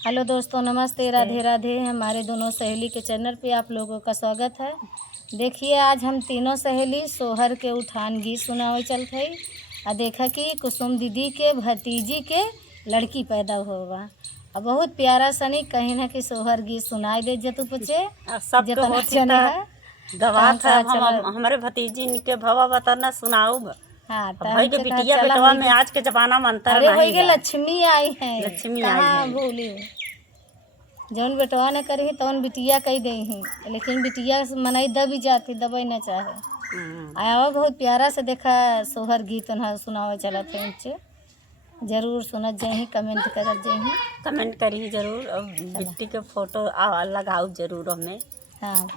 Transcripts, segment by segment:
Hello दोस्तों, नमस्ते, राधे राधे। हमारे दोनों सहेली के चैनल पे आप लोगों का स्वागत है। देखिए, आज हम तीनों सहेली सोहर के उठान गीत सुनावे चलत हई। आ देखा कि कुसुम दीदी के भतीजी के लड़की पैदा होगा। अब बहुत प्यारा सनी कहीं ना कि सोहर गीत सुनाई दे जतु पूछे सब तो जितना होती चले था है गवात है। हम चला। हमारे भतीजी के भवा बताना सुनाऊ हाँ, तो भाई के हमसे कहा बिटिया चला बेटवा होई में गे। आज के जमाना में अंतर अरे होई नहीं गे, बा। लक्ष्मी आई है, लक्ष्मी आई कहाँ है। भूली। जौन बेटवा न करी तौन बिटिया कही दई ही, लेकिन बिटिया मनई दब जाती, दबई न चाहे। आया बहुत प्यारा से देखा सोहर गीत उन्हें सुनावे चलत है। इनसे जरूर सुनत जाही, कमेंट करत जाही। कमेंट करी जरूर और बिट्टी के फोटो लगाऊ जरूर हमें। हाँ,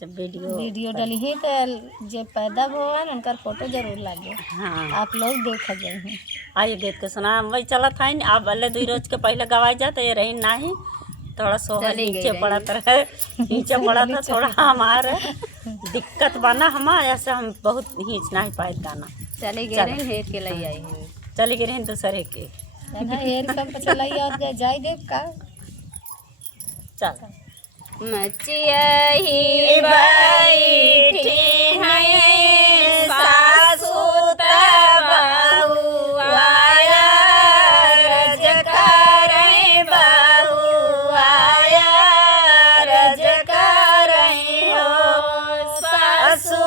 जब वीडियो वीडियो डली ही तो जो पैदा हुआ है उनका फोटो जरूर लागे। हाँ आप लोग देख जाही। आइए गीत के सुना वही चला था। अब अल्ले 2 रोज के पहले गवाई जाते ये रही नहीं। थोड़ा सोहर नीचे पड़ा था, नीचे पड़ा था थोड़ा हमारे दिक्कत बना हमारे, ऐसे हम बहुत खींच नहीं पाए गाना। चले गए रहे हेर के लिए आई हैं। चले गए दूसरे के ना हेर सब चलाई और जाई देव का। चल मचिया ही बैठी हैं सासू बहू आया रज करे बहू आया रज करे हो सासू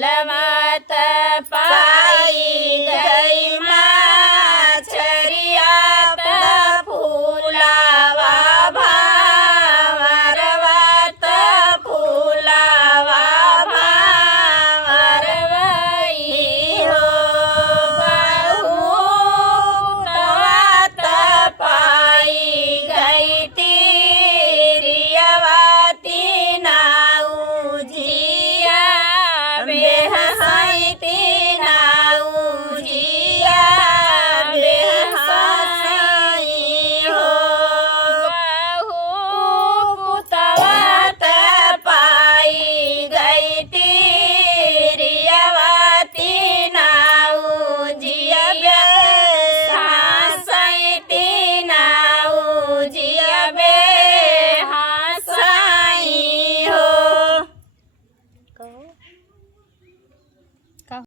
लमा